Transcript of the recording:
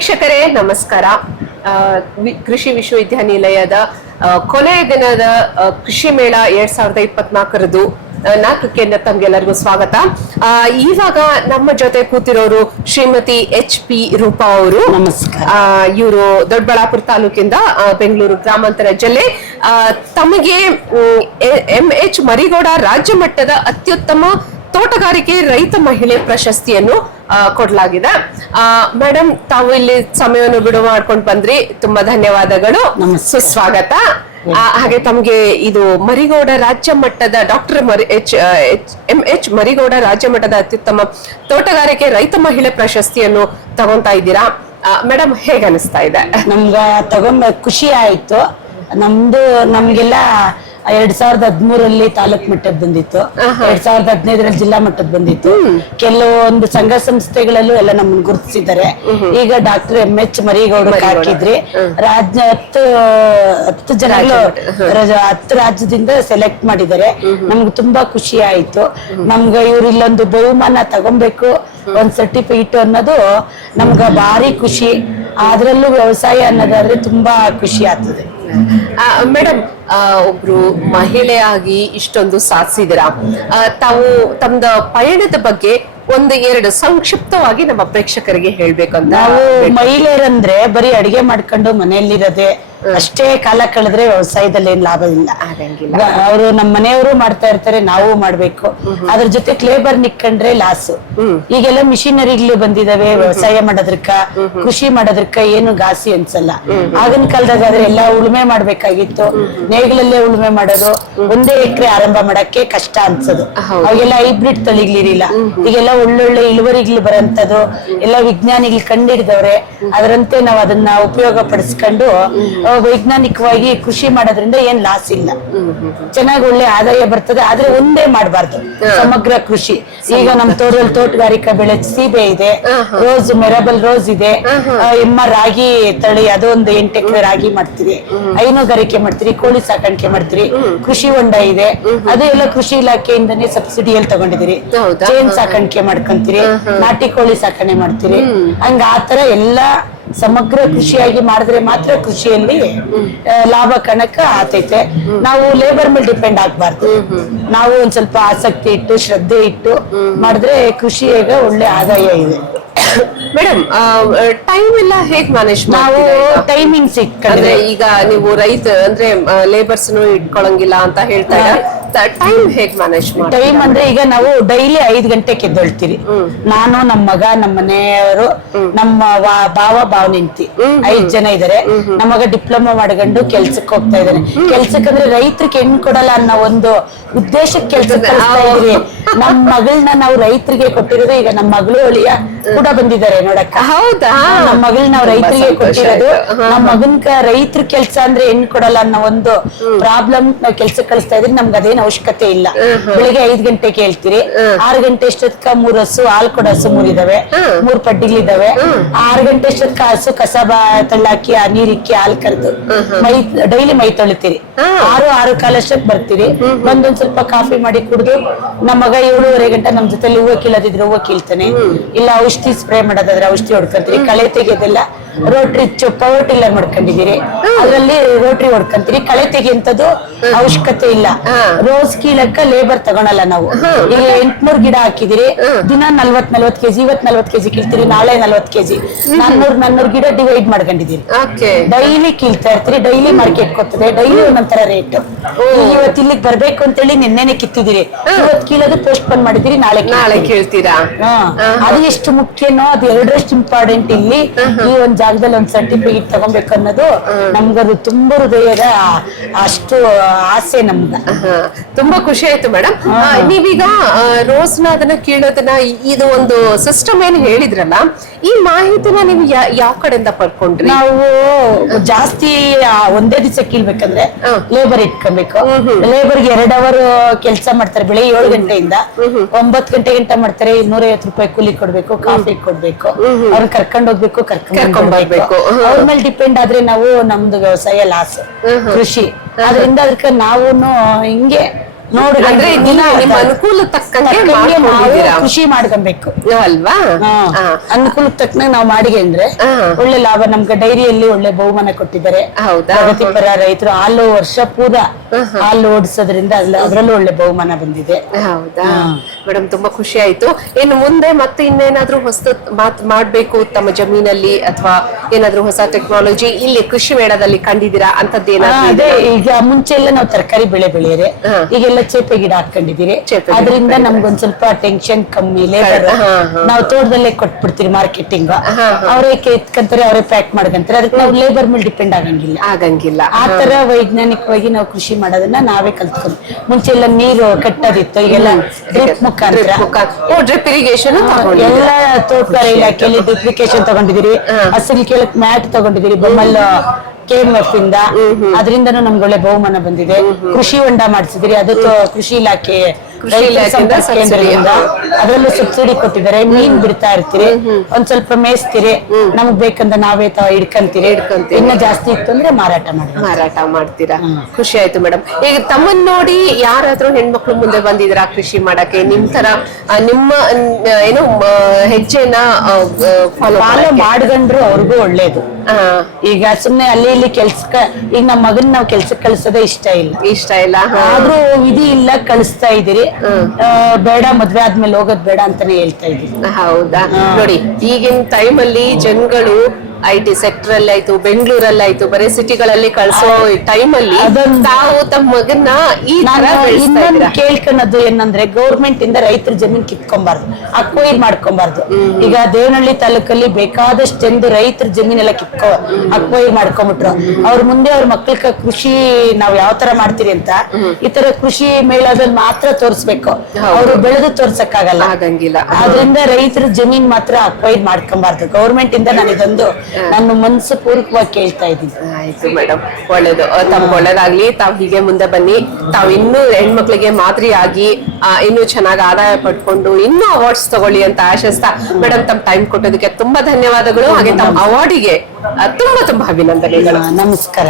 ವೀಕ್ಷಕರೇ ನಮಸ್ಕಾರ. ಕೃಷಿ ವಿಶ್ವವಿದ್ಯಾನಿಲಯದ ಕೊನೆಯ ದಿನದ ಕೃಷಿ ಮೇಳ 2024 4ಕ್ಕೆ ತಮ್ಗೆಲ್ಲರಿಗೂ ಸ್ವಾಗತ. ಇವಾಗ ನಮ್ಮ ಜೊತೆ ಕೂತಿರೋರು ಶ್ರೀಮತಿ HP ರೂಪಾ ಅವರು. ನಮಸ್ಕಾರ. ಇವರು ದೊಡ್ಡಬಳ್ಳಾಪುರ ತಾಲೂಕಿಂದ ಬೆಂಗಳೂರು ಗ್ರಾಮಾಂತರ ಜಿಲ್ಲೆ. ತಮಗೆ MH ಮರಿಗೌಡ ರಾಜ್ಯ ಮಟ್ಟದ ಅತ್ಯುತ್ತಮ ತೋಟಗಾರಿಕೆ ರೈತ ಮಹಿಳೆ ಪ್ರಶಸ್ತಿಯನ್ನು ಕೊಡಲಾಗಿದೆ. ಮೇಡಮ್, ತಾವು ಇಲ್ಲಿ ಸಮಯವನ್ನು ಬಿಡುವು ಮಾಡ್ಕೊಂಡು ಬಂದ್ರಿ, ತುಂಬಾ ಧನ್ಯವಾದಗಳು, ಸುಸ್ವಾಗತ. ಹಾಗೆ ತಮಗೆ ಇದು ಮರಿಗೌಡ ರಾಜ್ಯ ಮಟ್ಟದ MH ಮರಿಗೌಡ ರಾಜ್ಯ ಮಟ್ಟದ ಅತ್ಯುತ್ತಮ ತೋಟಗಾರಿಕೆ ರೈತ ಮಹಿಳೆ ಪ್ರಶಸ್ತಿಯನ್ನು ತಗೊಂತಾ ಇದ್ದೀರಾ. ಮೇಡಮ್, ಹೇಗೆ ಅನಿಸ್ತಾ ಇದೆ? ನಮ್ಗ ತಗೊಂಡ್ ಖುಷಿ ಆಯ್ತು. ನಮ್ಗೆಲ್ಲ 2013 ತಾಲೂಕ್ ಮಟ್ಟದ ಬಂದಿತ್ತು, 2015 ಜಿಲ್ಲಾ ಮಟ್ಟದ ಬಂದಿತ್ತು. ಕೆಲವೊಂದು ಸಂಘ ಸಂಸ್ಥೆಗಳಲ್ಲೂ ಎಲ್ಲ ನಮ್ಮನ್ನ ಗುರುತಿಸಿದ್ದಾರೆ. ಈಗ ಡಾಕ್ಟರ್ MH ಮರಿಗೌಡ ಹಾಕಿದ್ರಿ. ರಾಜ್ಯ 10 ಜನಗಳು 10 ರಾಜ್ಯದಿಂದ ಸೆಲೆಕ್ಟ್ ಮಾಡಿದ್ದಾರೆ. ನಮ್ಗೆ ತುಂಬಾ ಖುಷಿ ಆಯ್ತು. ನಮ್ಗ ಇವ್ರು ಇಲ್ಲೊಂದು ಬಹುಮಾನ ತಗೊಬೇಕು, ಒಂದ್ ಸರ್ಟಿಫಿಕೇಟ್ ಅನ್ನೋದು ನಮ್ಗ ಭಾರಿ ಖುಷಿ. ಅದ್ರಲ್ಲೂ ವ್ಯವಸಾಯ ಅನ್ನೋದಾದ್ರೆ ತುಂಬಾ ಖುಷಿ ಆಗ್ತದೆ. ಮೇಡಮ್, ಒಬ್ರು ಮಹಿಳೆಯಾಗಿ ಇಷ್ಟೊಂದು ಸಾಧಿಸಿದಿರಾ. ತಾವು ತಮ್ದ ಪಯಣದ ಬಗ್ಗೆ 1-2 ಸಂಕ್ಷಿಪ್ತವಾಗಿ ನಮ್ಮ ಪ್ರೇಕ್ಷಕರಿಗೆ ಹೇಳ್ಬೇಕಂತ. ನಾವು ಮಹಿಳೆಯರಂದ್ರೆ ಬರೀ ಅಡಿಗೆ ಮಾಡ್ಕೊಂಡು ಮನೆಯಲ್ಲಿರೋದೆ ಅಷ್ಟೇ ಕಾಲ ಕಳೆದ್ರೆ ವ್ಯವಸಾಯದಲ್ಲಿ ಏನ್ ಲಾಭ ಇಲ್ಲ. ಅವರು ನಮ್ಮ ಮನೆಯವರು ಮಾಡ್ತಾ ಇರ್ತಾರೆ, ನಾವು ಮಾಡ್ಬೇಕು. ಅದ್ರ ಜೊತೆ ಲೇಬರ್ ನಿಕ್ಕೊಂಡ್ರೆ ಲಾಸ್. ಈಗೆಲ್ಲ ಮಿಷಿನರಿಗಳು ಬಂದಿದಾವೆ. ವ್ಯವಸಾಯ ಮಾಡೋದ್ರಕ್ಕ ಕೃಷಿ ಮಾಡೋದ್ರಕ್ಕ ಏನು ಗಾಸಿ ಅನ್ಸಲ್ಲ. ಆಗಿನ ಕಾಲದಾಗ ಆದ್ರೆ ಎಲ್ಲ ಉಳುಮೆ ಮಾಡ್ಬೇಕಾಗಿತ್ತು. ನೇಗಿಲಲ್ಲೇ ಉಳುಮೆ ಮಾಡೋದು. 1 ಎಕರೆ ಆರಂಭ ಮಾಡಕ್ಕೆ ಕಷ್ಟ ಅನ್ಸೋದು. ಅವಾಗೆಲ್ಲ ಹೈಬ್ರಿಡ್ ತಳಿಗಳಿರಿಲ್ಲ. ಈಗೆಲ್ಲ ಒಳ್ಳೊಳ್ಳೆ ಇಳುವರಿಗಳು ಬರಂತದ್ದು ಎಲ್ಲ ವಿಜ್ಞಾನಿಗಳು ಕಂಡಿಡಿದವ್ರೆ. ಅದರಂತೆ ನಾವು ಅದನ್ನ ಉಪಯೋಗ ಪಡಿಸ್ಕೊಂಡು ವೈಜ್ಞಾನಿಕವಾಗಿ ಕೃಷಿ ಮಾಡೋದ್ರಿಂದ ಏನ್ ಲಾಸ್ ಇಲ್ಲ. ಚೆನ್ನಾಗಿ ಒಳ್ಳೆ ಆದಾಯ ಬರ್ತದೆ. ಆದ್ರೆ ಒಂದೇ ಮಾಡಬಾರ್ದು, ಸಮಗ್ರ ಕೃಷಿ. ಈಗ ನಮ್ ತೋಟಗಾರಿಕಾ ಬೆಳೆ ಸೀಬೆ ಇದೆ, ರೋಸ್, ಮೆರಬಲ್ ರೋಸ್ ಇದೆ, ರಾಗಿ ತಳಿ ಅದೊಂದು 8 ಎಕರೆ ರಾಗಿ ಮಾಡ್ತೀರಿ, ಹೈನುಗಾರಿಕೆ ಮಾಡ್ತೀರಿ, ಕೋಳಿ ಸಾಕಾಣಿಕೆ ಮಾಡ್ತೀರಿ, ಕೃಷಿ ಹೊಂಡ ಇದೆ. ಅದು ಎಲ್ಲ ಕೃಷಿ ಇಲಾಖೆಯಿಂದನೇ ಸಬ್ಸಿಡಿಯಲ್ಲಿ ತಗೊಂಡಿದ್ದೀರಿ. ಜೇನ್ ಸಾಕಾಣಿಕೆ ಮಾಡ್ಕೊಂತೀರಿ, ನಾಟಿ ಕೋಳಿ ಸಾಕಣೆ ಮಾಡ್ತೀರಿ. ಹಂಗ ಆತರ ಎಲ್ಲಾ ಸಮಗ್ರ ಕೃಷಿಯಾಗಿ ಮಾಡಿದ್ರೆ ಮಾತ್ರ ಕೃಷಿಯಲ್ಲಿ ಲಾಭ ಕಣಕ ಆತೈತೆ. ನಾವು ಲೇಬರ್ ಮೇಲೆ ಡಿಪೆಂಡ್ ಆಗ್ಬಾರ್ದು. ನಾವು ಒಂದ್ ಸ್ವಲ್ಪ ಆಸಕ್ತಿ ಇಟ್ಟು ಶ್ರದ್ಧೆ ಇಟ್ಟು ಮಾಡಿದ್ರೆ ಕೃಷಿಯಾಗ ಒಳ್ಳೆ ಆದಾಯ ಇದೆ. ಮೇಡಮ್, ಟೈಮ್ ಎಲ್ಲ ಹೇಗ್ ಮ್ಯಾನೇಜ್? ನಾವು ಟೈಮಿಂಗ್ಸ್ ಇಟ್ಕೊಂಡ್ರೆ, ಈಗ ನೀವು ರೈತ ಅಂದ್ರೆ ಲೇಬರ್ಸ್ ಇಟ್ಕೊಳಂಗಿಲ್ಲ ಅಂತ ಹೇಳ್ತಾ ಟೈಮ್ ಹೇಗ್ ಮ್ಯಾನೇಜ್ ಮಾಡಿ? ಟೈಮ್ ಅಂದ್ರೆ ಈಗ ನಾವು ಡೈಲಿ 5 ಗಂಟೆಗೆ ಎದ್ದೇಳ್ತೀರಿ. ನಾನು, ನಮ್ಮ ಮಗ, ನಮ್ಮ ಮನೆಯವರು, ನಮ್ಮ ಭಾವ ಭಾವನೆಂತಿ 5 ಜನ ಇದಾರೆ. ನಮ್ಮ ಮಗ ಡಿಪ್ಲೊಮಾ ಮಾಡ್ಕೊಂಡು ಕೆಲ್ಸಕ್ಕೆ ಹೋಗ್ತಾ ಇದ್ದಾನೆ. ಕೆಲ್ಸಕ್ಕಂದ್ರೆ ರೈತರಿಗೆ ಹೆಣ್ಣು ಕೊಡಲ್ಲ ಅನ್ನೋ ಒಂದು ಉದ್ದೇಶಕ್ಕೆ ಕೆಲ್ಸಕ್ಕೆ ಕಳಿಸ್ತಾ ಇದೀವಿ. ನಮ್ಮ ಮಗಳನ್ನ ನಾವು ರೈತರಿಗೆ ಕೊಟ್ಟಿರೋದು. ಈಗ ನಮ್ಮ ಮಗಳು ಅಳಿಯ ಕೂಡ ಬಂದಿದ್ದಾರೆ ನೋಡಕ್ಕ. ಹೌದಾ? ನಮ್ಮ ಮಗಳನ್ನ ನಾವು ರೈತರಿಗೆ ಕೊಟ್ಟಿರೋದು. ನಮ್ಮ ಮಗನ್ಕ ರೈತರ ಕೆಲ್ಸ ಅಂದ್ರೆ ಹೆಣ್ಣು ಕೊಡಲ್ಲ ಅನ್ನೋ ಒಂದು ಪ್ರಾಬ್ಲಮ್ ನಾವು ಕೆಲ್ಸಕ್ಕೆ ಕಳಿಸ್ತಾ ಇದ್ರಿ. ನಮ್ಗೆ ಅದೇನು ಅವಶ್ಯಕತೆ ಇಲ್ಲ. ಬೆಳಿಗ್ಗೆ 5 ಗಂಟೆಗೆ ಹೇಳ್ತೀರಿ. 6 ಗಂಟೆ ಅಷ್ಟೊತ್ಕ 3 ಹಸು, ಹಾಲು ಕೊಡೋ ಹಸು 3 ಇದಾವೆ, 3 ಪಡ್ಡಿಗಳಿದಾವೆ. 6 ಗಂಟೆ ಅಷ್ಟೊತ್ಕ ಹಸು ಕಸ ತಳ್ಳಾಕಿ ನೀರಿಕ್ಕಿ ಹಾಲು ಕರೆದು ಡೈಲಿ ಮೈ ತೊಳಿತೀರಿ. 6 ಕಾಲ ಅಷ್ಟೊತ್ತು ಬರ್ತೀರಿ. ಒಂದೊಂದ್ ಸ್ವಲ್ಪ ಕಾಫಿ ಮಾಡಿ ಕುಡ್ದು ನಮ್ಮ ಮಗ 7:30 ಗಂಟೆ ನಮ್ ಜೊತೆ ಹೂವು ಕೀಳದಿದ್ರೆ ಹೂವು ಕೀಳ್ತಾನೆ. ಇಲ್ಲ ಔಷಧಿ ಸ್ಪ್ರೇ ಮಾಡೋದಾದ್ರೆ ಔಷಧಿ ಹೊಡ್ಕೊಂತೀರಿ. ಕಳೆ ತೆಗೆಯೋದೆಲ್ಲ ರೋಟ್ರಿ ಪವರ್ ಟಿಲ್ಲರ್ ಮಾಡ್ಕೊಂಡಿದೀರಿ. ಅದ್ರಲ್ಲಿ ರೋಟ್ರಿ ಹೊಡ್ಕೊಂತೀರಿ. ಕಳೆ ತೆಗಿಯಂತದ್ದು ಅವಶ್ಯಕತೆ ಇಲ್ಲ. ರೋಸ್ ಕೀಳಕ್ಕ ಲೇಬರ್ ತಗೊಳಲ್ಲ ನಾವು. ಈಗ 800 ಗಿಡ ಹಾಕಿದಿರಿ. ದಿನ 40 ಕೆಜಿ, ಇವತ್ 40 ಕೆಜಿ ಕೀಳ್ತೀರಿ, ನಾಳೆ 40 ಕೆಜಿ, 400 ಗಿಡ ಡಿವೈಡ್ ಮಾಡ್ಕೊಂಡಿದೀರಿ. ಡೈಲಿ ಕೀಳ್ತಾ ಇರ್ತೀರಿ. ಡೈಲಿ ಮಾರ್ಕೆಟ್ ಕೊಡ್ತದೆ. ಡೈಲಿ ಒಂದೊಂದರ ರೇಟ್. ಇವತ್ತು ಇಲ್ಲಿಗೆ ಬರ್ಬೇಕು ಅಂತೇಳಿ ನಿನ್ನೆನೆ ಕಿತ್ತಿದಿರಿ. ಇವತ್ತು ಕೀಳೋದು ಪೋಸ್ಟ್ ಪೋನ್ ಮಾಡಿದಿರಿ, ನಾಳೆ ಕೀಳ್ತೀರಾ. ಅದು ಎಷ್ಟು ಮುಖ್ಯನೋ ಅದು 2ರಷ್ಟು ಇಂಪಾರ್ಟೆಂಟ್ ಇಲ್ಲಿ. ಈ ಒಂದ್ ಜಾಗದಲ್ಲಿ ಒಂದ್ ಸರ್ಟಿಫಿಕೇಟ್ ತಗೊಬೇಕು ಅನ್ನೋದು ನಮ್ಗದು ತುಂಬಾ ಹೃದಯದ ಅಷ್ಟು ಆಸೆ. ನಮ್ಗ ತುಂಬಾ ಖುಷಿ ಆಯ್ತು ಮೇಡಮ್. ನೀವೀಗ ರೋಸ್ನ ಅದನ್ನ ಕೀಳೋದನ್ನ ಇದು ಒಂದು ಸಿಸ್ಟಮ್ ಏನ್ ಹೇಳಿದ್ರಲ್ಲ, ಈ ಮಾಹಿತಿನ ನೀವು ಯಾವ ಕಡೆಯಿಂದ ಪಡ್ಕೊಂಡ್ರಿ? ನಾವು ಜಾಸ್ತಿ ಒಂದೇ ದಿವಸ ಕೀಳ್ಬೇಕಂದ್ರೆ ಲೇಬರ್ ಇಟ್ಕೊಬೇಕು. ಲೇಬರ್ಗೆ 2 ಅವರ್ ಕೆಲಸ ಮಾಡ್ತಾರೆ. ಬೆಳಿಗ್ಗೆ 7 ಗಂಟೆಯಿಂದ 9 ಗಂಟೆ ಗಂಟ ಮಾಡ್ತಾರೆ. 250 ರೂಪಾಯಿ ಕೂಲಿ ಕೊಡ್ಬೇಕು, ಕಾಫಿ ಕೊಡ್ಬೇಕು, ಅವ್ರನ್ನ ಕರ್ಕೊಂಡ್ ಹೋಗ್ಬೇಕು, ಕರ್ಕೊಂಡ್ ಬರ್ಬೇಕು. ಅವ್ರ ಮೇಲೆ ಡಿಪೆಂಡ್ ಆದ್ರೆ ನಾವು ನಮ್ದು ವ್ಯವಸಾಯ ಲಾಸ್, ಕೃಷಿ. ಅದರಿಂದ ಅದಕ್ಕೆ ನಾವು ಹಿಂಗೆ ನೋಡಿ ಅಂದ್ರೆ ನಿಮ್ಮ ಅನುಕೂಲ ತಕ್ಕಂಗೆ ಮಾಡ್ಕೊಂಡಿದ್ದೀರಾ. ಕೃಷಿ ಮಾಡ್ಕೊಬೇಕು ಅಲ್ವಾ? ಅನುಕೂಲ ತಕ್ಕನ ನಾವು ಮಾಡಿಗೆ ಒಳ್ಳೆ ಲಾಭ. ನಮ್ಗೆ ಡೈರಿಯಲ್ಲಿ ಒಳ್ಳೆ ಬಹುಮಾನ ಕೊಟ್ಟಿದ್ದಾರೆ. ಹೌದಾ? ಪ್ರಗತಿಪರ ರೈತರು ಹಾಲು ವರ್ಷ ಪೂರ ಹಾಲು ಓಡಿಸೋದ್ರಿಂದ ಅದ್ರಲ್ಲೂ ಒಳ್ಳೆ ಬಹುಮಾನ ಬಂದಿದೆ. ಹೌದಾ ಮೇಡಮ್, ತುಂಬಾ ಖುಷಿ ಆಯ್ತು. ಇನ್ನು ಮುಂದೆ ಮತ್ತೆ ಇನ್ನೇನಾದ್ರೂ ಹೊಸ ಮಾಡ್ಬೇಕು ತಮ್ಮ ಜಮೀನಲ್ಲಿ, ಅಥವಾ ಏನಾದ್ರೂ ಹೊಸ ಟೆಕ್ನಾಲಜಿ ಇಲ್ಲಿ ಕೃಷಿ ಮೇಳದಲ್ಲಿ ಕಂಡಿದ್ದೀರಾ ಅಂತದ್ದು ಏನಾದ್ರು? ಅದೇ ಈಗ ಮುಂಚೆ ಎಲ್ಲ ನಾವು ತರಕಾರಿ ಬೆಳೆ ಬೆಳೆಯರೆ, ಈಗೆಲ್ಲ ಚೇಪೆ ಗಿಡ ಹಾಕೊಂಡಿದೀರಿ. ಅದರಿಂದ ನಮ್ಗೊಂದ್ ಸ್ವಲ್ಪ ಟೆನ್ಷನ್ ಕಮ್ಮಿ. ಲೇಬರ್ ನಾವು ತೋಟದಲ್ಲೇ ಕೊಟ್ಬಿಡ್ತೀವಿ ಮಾರ್ಕೆಟಿಂಗ್. ಅವರೇ ಎತ್ಕಂತಾರೆ, ಅವರೇ ಪ್ಯಾಕ್ ಮಾಡ್ಕಂತಾರೆ. ಅದಕ್ಕೆ ನಾವು ಲೇಬರ್ ಮೇಲೆ ಡಿಪೆಂಡ್ ಆಗಂಗಿಲ್ಲ. ಆ ತರ ವೈಜ್ಞಾನಿಕವಾಗಿ ನಾವು ಕೃಷಿ ಮಾಡೋದನ್ನ ನಾವೇ ಕಲ್ತ್ಕೊಂಡು. ಮುಂಚೆ ಎಲ್ಲ ನೀರು ಕಟ್ಟೋದಿತ್ತು, ಈಗೆಲ್ಲ ಡ್ರಿಪ್ ಮುಖಾಂತರ ಡ್ರಿಪ್ ಇರಿಗೇಷನ್ ಎಲ್ಲ ತೋಟಗಾರ ಇಲಾಖೆಯಲ್ಲಿ ಡ್ರಿಪ್ಲಿಕೇಶನ್ ತಗೊಂಡಿದ್ದೀರಿ. ಹಸಿರು ಕೇಳಕ್ ಮ್ಯಾಟ್ ತಗೊಂಡಿದ್ದೀರಿ ಬೊಮ್ಮಲ್ KMF ಇಂದ. ಅದರಿಂದನೂ ನಮ್ಗೆ ಒಳ್ಳೆ ಬಹುಮಾನ ಬಂದಿದೆ. ಕೃಷಿ ಹೊಂಡ ಮಾಡಿಸಿದಿರಿ, ಅದು ಕೃಷಿ ಇಲಾಖೆ ಕೇಂದ್ರದಿಂದ. ಅದರಲ್ಲೂ ಸಬ್ಸಿಡಿ ಕೊಟ್ಟಿದ್ದಾರೆ. ಮೀನ್ ಬಿಡ್ತಾ ಇರ್ತೀರಿ, ಒಂದ್ ಸ್ವಲ್ಪ ಮೇಯಿಸ್ತೀರಿ, ನಮಗ್ ಬೇಕಂದ್ರೆ ನಾವೇ ಹಿಡ್ಕಂತೀರಿ. ಇನ್ನ ಜಾಸ್ತಿ ಇತ್ತು ಅಂದ್ರೆ ಮಾರಾಟ ಮಾಡ್ತೀರಾ. ಖುಷಿ ಆಯ್ತು ಮೇಡಮ್. ಈಗ ತಮ್ಮನ್ ನೋಡಿ ಯಾರಾದ್ರೂ ಹೆಣ್ಮಕ್ಳು ಮುಂದೆ ಬಂದಿದ್ರ ಕೃಷಿ ಮಾಡಕ್ಕೆ, ನಿಮ್ ತರ ನಿಮ್ಮ ಏನು ಹೆಜ್ಜೆನ ಫಾಲೋ ಮಾಡ್ಕೊಂಡ್ರು ಅವ್ರಿಗೂ ಒಳ್ಳೇದು. ಈಗ ಸುಮ್ನೆ ಅಲ್ಲಿ ಇಲ್ಲಿ ಕೆಲ್ಸಕ್ಕ, ಈಗ ನಮ್ಮ ಮಗನ್ ನಾವ್ ಕೆಲ್ಸಕ್ಕೆ ಕಳ್ಸೋದೇ ಇಷ್ಟ ಇಲ್ಲ. ಆದ್ರೂ ವಿಧಿ ಇಲ್ಲ, ಕಳಿಸ್ತಾ ಇದೀರಿ. ಬೇಡ, ಮದ್ವೆ ಆದ್ಮೇಲೆ ಹೋಗೋದ್ ಬೇಡ ಅಂತಾನೆ ಹೇಳ್ತಾ ಇದೀವಿ. ಹೌದಾ? ನೋಡಿ ಈಗಿನ ಟೈಮ್ ಅಲ್ಲಿ ಜನಗಳು IT ಸೆಕ್ಟರ್ ಅಲ್ಲಿ ಆಯ್ತು, ಬೆಂಗಳೂರಲ್ಲಿ ಆಯ್ತು, ಬರೀ ಸಿಟಿಗಳಲ್ಲಿ ಕಳ್ಸೋ ಟೈಮ್ ಅಲ್ಲಿ ತಾವು ತಮ್ಮ ಮಗನ್ನ ಈ ತರ ಕೇಳ್ಕೊಳೋದು ಏನಂದ್ರೆ, ಗೌರ್ಮೆಂಟ್ ಇಂದ ರೈತರ ಜಮೀನ್ ಕಿತ್ಕೊಂಬಾರ್ದು, ಅಕ್ವೈರ್ ಮಾಡ್ಕೊಂಬಾರ್ದು. ಈಗ ದೇವನಹಳ್ಳಿ ತಾಲೂಕಲ್ಲಿ ಬೇಕಾದಷ್ಟೆಂದು ರೈತರ ಜಮೀನೆಲ್ಲ ಅಕ್ವೈರ್ ಮಾಡ್ಕೊಂಡ್ಬಿಟ್ರು. ಅವ್ರ ಮುಂದೆ ಅವ್ರ ಮಕ್ಳ ಕೃಷಿ ನಾವ್ ಯಾವ ತರ ಮಾಡ್ತೀರಿ ಅಂತ ಈ ತರ ಕೃಷಿ ಮೇಳದಲ್ಲಿ ಮಾತ್ರ ತೋರ್ಸ್ಬೇಕು. ಅವ್ರು ಬೆಳೆದು ತೋರ್ಸಕ್ಕಾಗಲ್ಲ, ಆಗಂಗಿಲ್ಲ. ಆದ್ರಿಂದ ರೈತರ ಜಮೀನ್ ಮಾತ್ರ ಅಕ್ವೈರ್ ಮಾಡ್ಕೊಂಬಾರ್ದು. ಗೌರ್ಮೆಂಟ್ ಇಂದ ನಾನು ಇದೊಂದು ನನ್ನ ಮನಸ್ಸು ಪೂರ್ವಕವಾಗಿ ಕೇಳ್ತಾ ಇದ್ದೀನಿ. ಆಯ್ತು ಮೇಡಮ್, ಒಳ್ಳೇದು. ತಮ್ಗೆ ಒಳ್ಳೇದಾಗ್ಲಿ. ತಾವ್ ಹೀಗೆ ಮುಂದೆ ಬನ್ನಿ. ತಾವ್ ಇನ್ನೂ ಹೆಣ್ಮಕ್ಳಿಗೆ ಮಾದರಿಯಾಗಿ ಇನ್ನೂ ಚೆನ್ನಾಗಿ ಆದಾಯ ಪಡ್ಕೊಂಡು ಇನ್ನೂ ಅವಾರ್ಡ್ಸ್ ತಗೊಳ್ಳಿ ಅಂತ ಆಶಿಸ್ತಾ, ಮೇಡಮ್ ತಮ್ಮ ಟೈಮ್ ಕೊಟ್ಟೋದಕ್ಕೆ ತುಂಬಾ ಧನ್ಯವಾದಗಳು. ಹಾಗೆ ತಮ್ಮ ಅವಾರ್ಡಿಗೆ ತುಂಬಾ ಅಭಿನಂದನೆಗಳು. ನಮಸ್ಕಾರ.